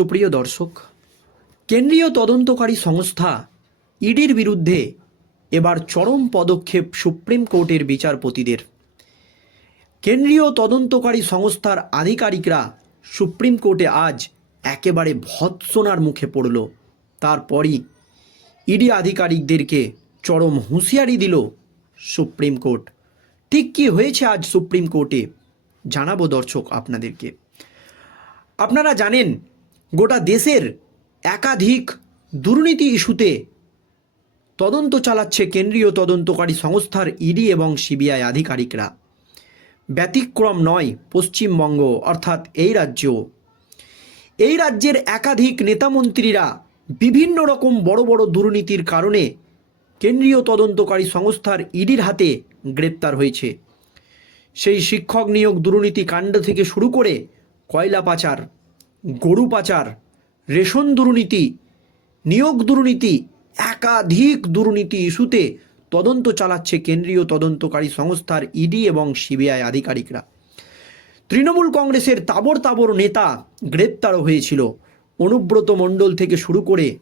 সুপ্রিয় দর্শক, কেন্দ্রীয় তদন্তকারী সংস্থা ইডির বিরুদ্ধে এবার চরম পদক্ষেপ সুপ্রিম কোর্টের বিচারপতিদের। কেন্দ্রীয় তদন্তকারী সংস্থার আধিকারিকরা সুপ্রিম কোর্টে আজ একেবারে ভৎসনার মুখে পড়ল। তারপরই ইডি আধিকারিকদেরকে চরম হুঁশিয়ারি দিল সুপ্রিম কোর্ট। ঠিক কী হয়েছে আজ সুপ্রিম কোর্টে? জানাব দর্শক আপনাদেরকে। আপনারা জানেন গোটা দেশের একাধিক দুর্নীতি ইস্যুতে তদন্ত চালাচ্ছে কেন্দ্রীয় তদন্তকারী সংস্থার ইডি এবং সিবিআই আধিকারিকরা। ব্যতিক্রম নয় পশ্চিমবঙ্গ, অর্থাৎ এই রাজ্য। এই রাজ্যের একাধিক নেতামন্ত্রীরা বিভিন্ন রকম বড় বড় দুর্নীতির কারণে কেন্দ্রীয় তদন্তকারী সংস্থার ইডির হাতে গ্রেপ্তার হয়েছে। সেই শিক্ষক নিয়োগ দুর্নীতি কাণ্ড থেকে শুরু করে কয়লা পাচার গরু পাচার, রেশন দুর্নীতি, নিয়োগ দুর্নীতি, একাধিক দুর্নীতি ইস্যুতে তদন্ত চালাচ্ছে কেন্দ্রীয় তদন্তকারী সংস্থার ইডি এবং সিবিআই আধিকারিকরা। তৃণমূল কংগ্রেসের তাবর তাবর নেতা গ্রেপ্তারও হয়েছিল। অনুব্রত মণ্ডল থেকে শুরু করে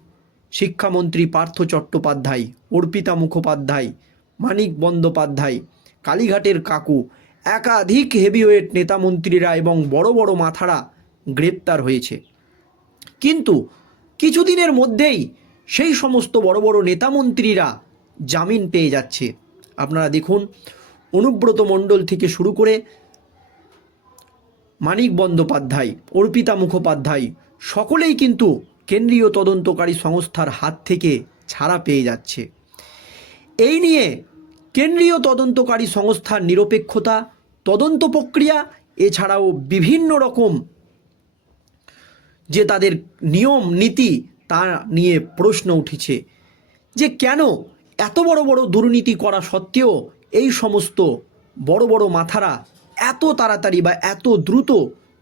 শিক্ষামন্ত্রী পার্থ চট্টোপাধ্যায়, অর্পিতা মুখোপাধ্যায়, মানিক বন্দ্যোপাধ্যায়, কালীঘাটের কাকু, একাধিক হেভিওয়েট নেতামন্ত্রীরা এবং বড় বড় মাথারা গ্রেপ্তার হয়েছে। কিন্তু কিছুদিনের মধ্যেই সেই সমস্ত বড় বড় নেতামন্ত্রীরা জামিন পেয়ে যাচ্ছে। আপনারা দেখুন, অনুব্রত মণ্ডল থেকে শুরু করে মানিক বন্দ্যোপাধ্যায়, অর্পিতা মুখোপাধ্যায়, সকলেই কিন্তু কেন্দ্রীয় তদন্তকারী সংস্থার হাত থেকে ছাড়া পেয়ে যাচ্ছে। এই নিয়ে কেন্দ্রীয় তদন্তকারী সংস্থার নিরপেক্ষতা, তদন্ত প্রক্রিয়া, এছাড়াও বিভিন্ন রকম যে তাদের নিয়ম, নীতি তা নিয়ে প্রশ্ন উঠেছে যে কেন এত বড় বড় দুর্নীতি করা সত্ত্বেও এই সমস্ত বড় বড় মাথারা এত তাড়াতাড়ি বা এত দ্রুত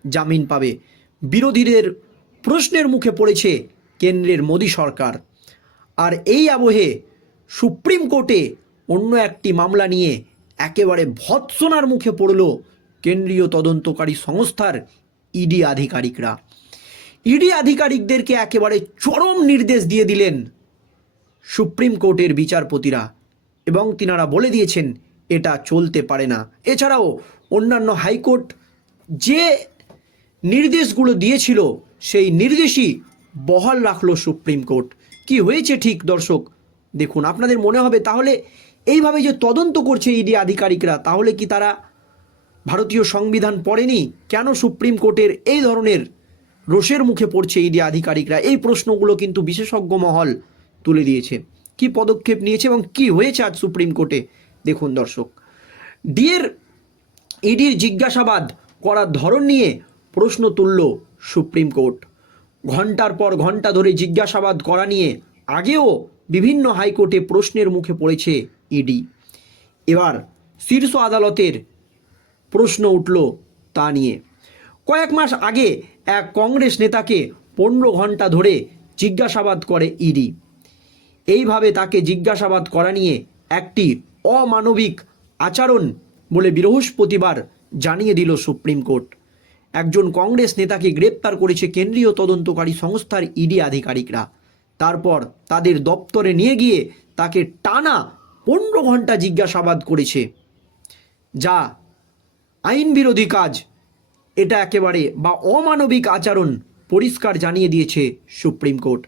জামিন পাবে? বিরোধীদের প্রশ্নের মুখে পড়েছে কেন্দ্রের মোদী সরকার। আর এই আবহে সুপ্রিম কোর্টে অন্য একটি মামলা নিয়ে একেবারে ভৎসনার মুখে পড়ল কেন্দ্রীয় তদন্তকারী সংস্থার ইডি আধিকারিকরা। ইডি আধিকারিকদেরকে একেবারে চরম নির্দেশ দিয়ে দিলেন সুপ্রিম কোর্টের বিচারপতিরা এবং তিনারা বলে দিয়েছেন, এটা চলতে পারে না। এছাড়াও অন্যান্য হাইকোর্ট যে নির্দেশগুলো দিয়েছিল, সেই নির্দেশই বহাল রাখল সুপ্রিম কোর্ট। কি হয়েছে ঠিক দর্শক, দেখুন, আপনাদের মনে হবে, তাহলে এইভাবে যে তদন্ত করছে ইডি আধিকারিকরা, তাহলে কি তারা ভারতীয় সংবিধান পড়েনি? কেন সুপ্রিম কোর্টের এই ধরনের রোষের মুখে পড়ছে ইডি আধিকারিকরা। এই প্রশ্নগুলো কিন্তু বিশেষজ্ঞ মহল তুলে দিয়েছে। কি পদক্ষেপ নিয়েছে এবং কি হয়েছে আজ সুপ্রিম কোর্টে? দেখুন দর্শক, ডিএর ইডির জিজ্ঞাসাবাদ করার ধরন নিয়ে প্রশ্ন তুলল সুপ্রিম কোর্ট। ঘণ্টার পর ঘণ্টা ধরে জিজ্ঞাসাবাদ করা নিয়ে আগেও বিভিন্ন হাইকোর্টে প্রশ্নের মুখে পড়েছে ইডি। এবার শীর্ষ আদালতের প্রশ্ন উঠল তা নিয়ে। কয়েক মাস আগে এক কংগ্রেস নেতাকে পনেরো ঘণ্টা ধরে জিজ্ঞাসাবাদ করে ইডি। এইভাবে তাকে জিজ্ঞাসাবাদ করা নিয়ে একটি অমানবিক আচরণ বলে বৃহস্পতিবার জানিয়ে দিল সুপ্রিম কোর্ট। একজন কংগ্রেস নেতাকে গ্রেপ্তার করেছে কেন্দ্রীয় তদন্তকারী সংস্থার ইডি আধিকারিকরা। তারপর তাদের দপ্তরে নিয়ে গিয়ে তাকে টানা পনেরো ঘণ্টা জিজ্ঞাসাবাদ করেছে। যা আইন বিরোধী কাজ এটা একেবারে বা অমানবিক আচরণ পরিষ্কার জানিয়ে দিয়েছে সুপ্রিম কোর্ট।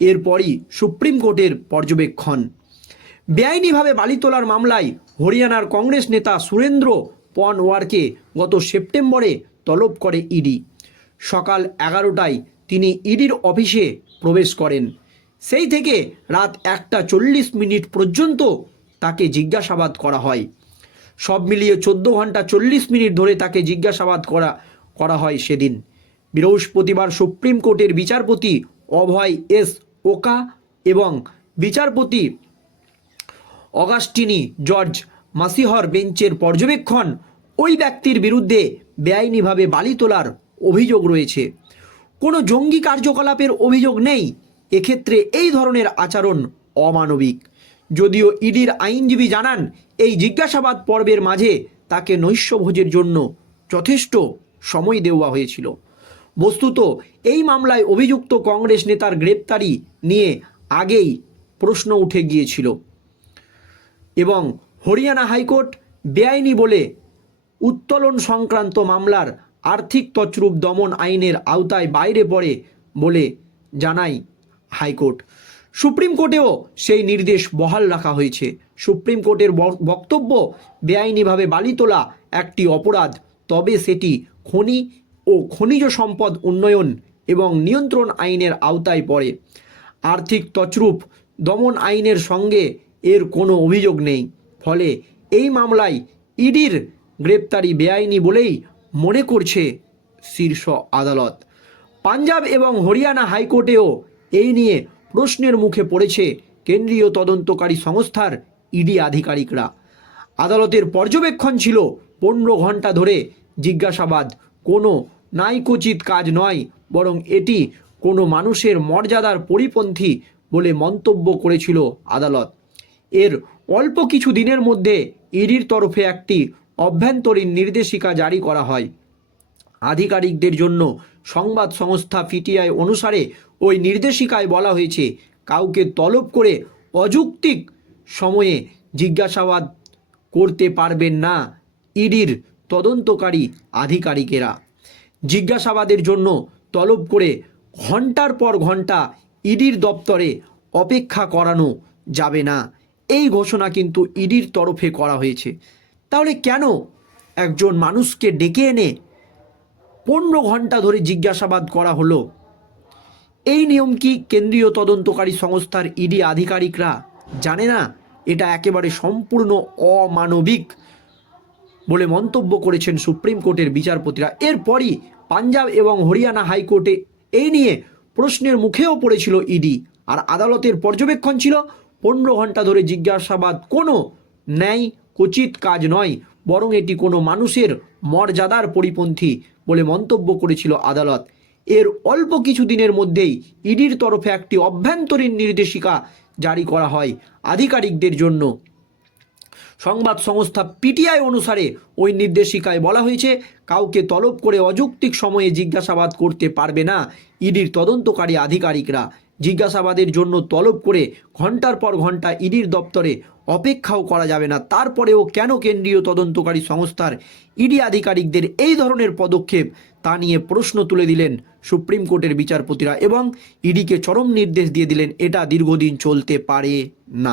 এরপরই সুপ্রিম কোর্টের পর্যবেক্ষণ। বেআইনিভাবে বালি তোলার মামলায় হরিয়ানার কংগ্রেস নেতা সুরেন্দ্র পনওয়ারকে গত সেপ্টেম্বরে তলব করে ইডি। সকাল এগারোটায় তিনি ইডির অফিসে প্রবেশ করেন। সেই থেকে রাত একটা চল্লিশ মিনিট পর্যন্ত তাকে জিজ্ঞাসাবাদ করা হয়। সব মিলিয়ে চোদ্দ ঘণ্টা চল্লিশ মিনিট ধরে তাকে জিজ্ঞাসাবাদ করা করা হয় সেদিন। বৃহস্পতিবার সুপ্রিম কোর্টের বিচারপতি অভয় এস ওকা এবং বিচারপতি অগাস্টিনি জর্জ মাসিহর বেঞ্চের পর্যবেক্ষণ ওই ব্যক্তির বিরুদ্ধে বেআইনিভাবে বালি তোলার অভিযোগ রয়েছে। কোনো জঙ্গি কার্যকলাপের অভিযোগ নেই। এক্ষেত্রে এই ধরনের আচরণ অমানবিক। যদিও ইডির আইনজীবী জানান, এই জিজ্ঞাসাবাদ পর্বের মাঝে তাকে নৈশভোজের জন্য যথেষ্ট সময় দেওয়া হয়েছিল। বস্তুত, এই মামলায় অভিযুক্ত কংগ্রেস নেতার গ্রেপ্তারি নিয়ে আগেই প্রশ্ন উঠে গিয়েছিল এবং হরিয়ানা হাইকোর্ট বেআইনি বলে উত্তোলন সংক্রান্ত মামলার আর্থিক তছরূপ দমন আইনের আওতায় বাইরে পড়ে বলে জানায় হাইকোর্ট। সুপ্রিম কোর্টেও সেই নির্দেশ বহাল রাখা হয়েছে। সুপ্রিম কোর্টের বক্তব্য বেআইনিভাবে বালি তোলা একটি অপরাধ, তবে সেটি খনি ও খনিজ সম্পদ উন্নয়ন এবং নিয়ন্ত্রণ আইনের আওতায় পড়ে। আর্থিক তছরূপ দমন আইনের সঙ্গে এর কোনো অভিযোগ নেই। ফলে এই মামলায় ইডির গ্রেপ্তারি বেআইনি বলেই মনে করছে শীর্ষ আদালত। পাঞ্জাব এবং হরিয়ানা হাইকোর্টেও এই নিয়ে প্রশ্নের মুখে পড়েছে কেন্দ্রীয় তদন্তকারী সংস্থার ইডি আধিকারিকরা। আদালতের পর্যবেক্ষণ ছিল পনেরো ঘণ্টা ধরে জিজ্ঞাসাবাদ। কোনো নাইকোচিত কাজ নয়, বরং এটি কোনো মানুষের মর্যাদার পরিপন্থী বলে মন্তব্য করেছিল আদালত। এর অল্প কিছু দিনের মধ্যে ইডির তরফে একটি অভ্যন্তরীণ নির্দেশিকা জারি করা হয়। আধিকারিকদের জন্য সংবাদ সংস্থা পিটিআই অনুসারে ওই নির্দেশিকায় বলা হয়েছে, কাউকে তলব করে অযৌক্তিক সময়ে জিজ্ঞাসাবাদ করতে পারবেন না ইডির তদন্তকারী আধিকারিকেরা। জিজ্ঞাসাবাদের জন্য তলব করে ঘণ্টার পর ঘণ্টা ইডির দপ্তরে অপেক্ষা করানো যাবে না। এই ঘোষণা কিন্তু ইডির তরফে করা হয়েছে। তাহলে কেন একজন মানুষকে ডেকে এনে পনেরো ঘণ্টা ধরে জিজ্ঞাসাবাদ করা হলো। এই নিয়ম কি কেন্দ্রীয় তদন্তকারী সংস্থার ইডি আধিকারিকরা জানে না? এটা একেবারে সম্পূর্ণ অমানবিক বলে মন্তব্য করেছেন সুপ্রিম কোর্টের বিচারপতিরা। এরপরই পাঞ্জাব এবং হরিয়ানা হাইকোর্টে এই নিয়ে প্রশ্নের মুখেও পড়েছিল ইডি। আর আদালতের পর্যবেক্ষণ ছিল, পনেরো ঘণ্টা ধরে জিজ্ঞাসাবাদ কোনো ন্যায় কচিত কাজ নয়। বরং এটি কোনো মানুষের মর্যাদার পরিপন্থী বলে মন্তব্য করেছিল আদালত। এর অল্প কিছু দিনের মধ্যেই ইডির তরফে একটি অভ্যন্তরীণ নির্দেশিকা জারি করা হয় আধিকারিকদের জন্য। সংবাদ সংস্থা পিটিআই অনুসারে ওই নির্দেশিকায় বলা হয়েছে, কাউকে তলব করে অযৌক্তিক সময়ে জিজ্ঞাসাবাদ করতে পারবে না ইডির তদন্তকারী আধিকারিকরা। জিজ্ঞাসাবাদের জন্য তলব করে ঘণ্টার পর ঘণ্টা ইডির দপ্তরে অপেক্ষাও করা যাবে না। তারপরেও কেন কেন্দ্রীয় তদন্তকারী সংস্থার ইডি আধিকারিকদের এই ধরনের পদক্ষেপ তা নিয়ে প্রশ্ন তুলে দিলেন সুপ্রিম কোর্টের বিচারপতিরা এবং ইডিকে চরম নির্দেশ দিয়ে দিলেন, এটা দীর্ঘদিন চলতে পারে না।